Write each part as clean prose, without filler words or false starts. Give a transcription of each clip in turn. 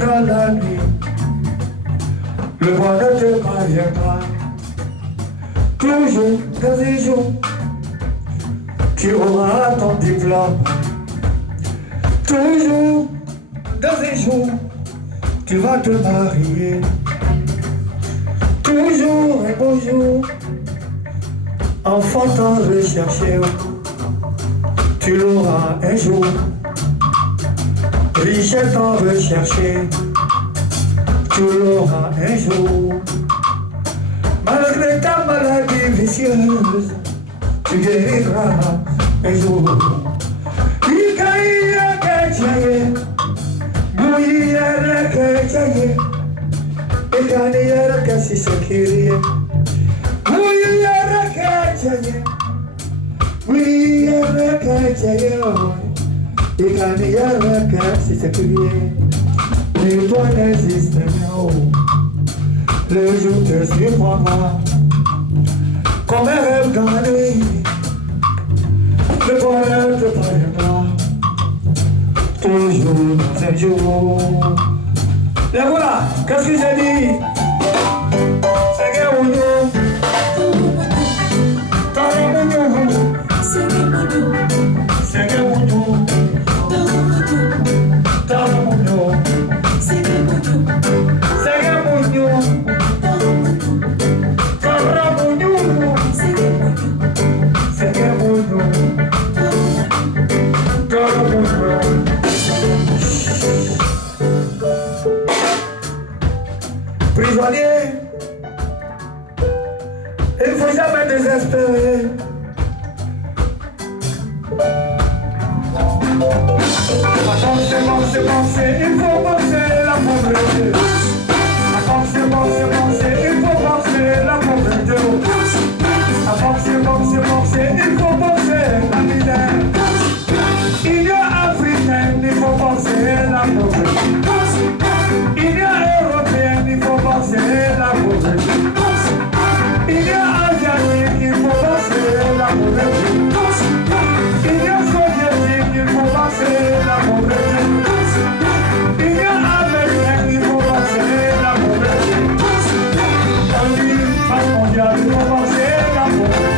dans la nuit, le bois ne te parvient pas. Toujours dans les jours, tu auras ton diplôme. Toujours dans les jours, tu vas te marier. Toujours un beau jour, enfant t'en rechercher. Tu l'auras un jour, richesse t'en rechercher. Tu l'auras un jour. Malgré ta maladie vicieuse, tu guériras un jour. Ikaïa Kachaye, Bouillère Kachaye, Ekanière Kassisakirie, Bouillère Kachaye, Bouillère Kachaye, Ekanière Kassisakirie. Mais toi n'existe pas. Le jour te surprendra comme un rêve dans la nuit. Le bonheur te parviendra toujours dans un jour. Et voilà, qu'est-ce que j'ai dit? C'est que mon Dieu, t'as mon Dieu, c'est que mon Dieu, c'est que mon Dieu, t'as mon Dieu, c'est que mon Dieu, c'est que mon Dieu. Prisonnier, il ne faut jamais désespérer. Penser, il faut penser la pauvreté. Penser, il faut penser la pauvreté. Penser, il faut penser la misère. Union africaine, il faut penser la pauvreté. Union européenne, il faut penser la pauvreté. Union asiatique, il faut penser la pauvreté. Union soviétique, il faut penser la pauvreté. Union américaine, il faut penser la pauvreté. Pas mondial, il faut penser la pauvreté.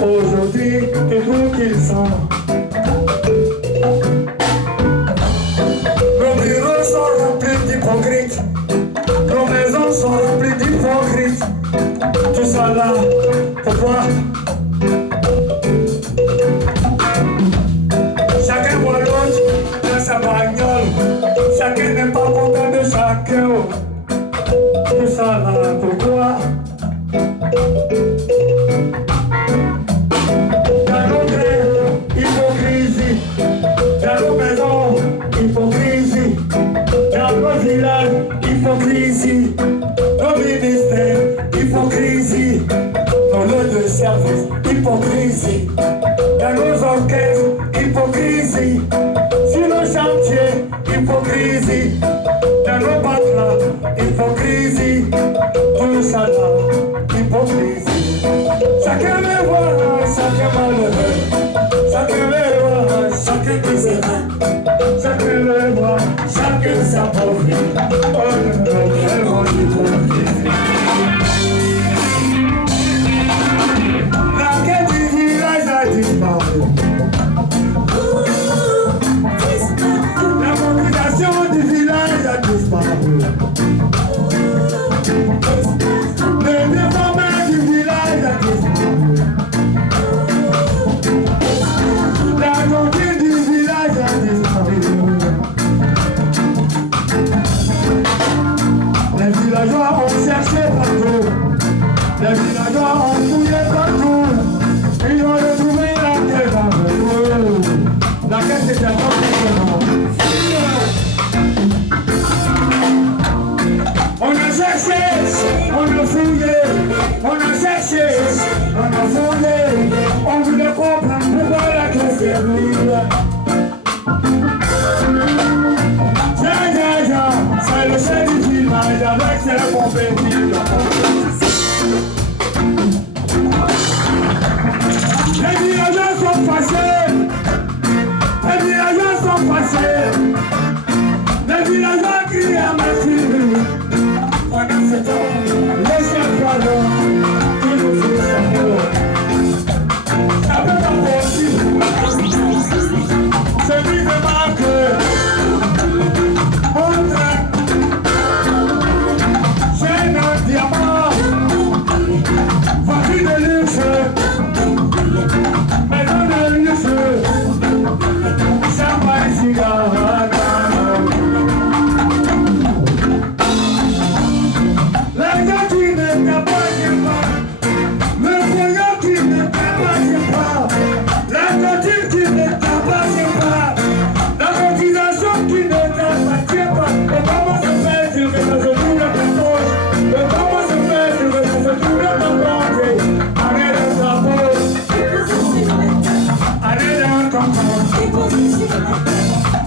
Aujourd'hui, tu trouves qu'ils sont. Nos bureaux sont remplis d'hypocrites. Nos maisons sont remplies d'hypocrites. Tout ça là, pourquoi? Chacun voit l'autre dans sa bagnole. Chacun n'est pas content de chacun. Tout ça là, pourquoi? Dans nos rêves, hypocrisie. Dans nos maisons, hypocrisie. Dans nos villages, hypocrisie. Nos ministères, hypocrisie. Nos lieux de service, hypocrisie. Dans nos orchestres, hypocrisie. Sur nos chantiers, hypocrisie. Dans nos matelas, hypocrisie. Tout ça là, hypocrisie. Chacun les voit, chacun malheureux. Chacun les voit, chacun misérable. Chacun les voit, chacun s'appauvrit. Oh non, tellement d'hypocrisie. La quête du village a disparu. La population du village a disparu. Le développement du village a disparu. La conduite du village a disparu.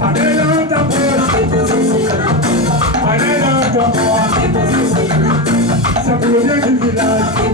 Allez dans ta poche, allez dans ton coin. C'est pour le bien du village.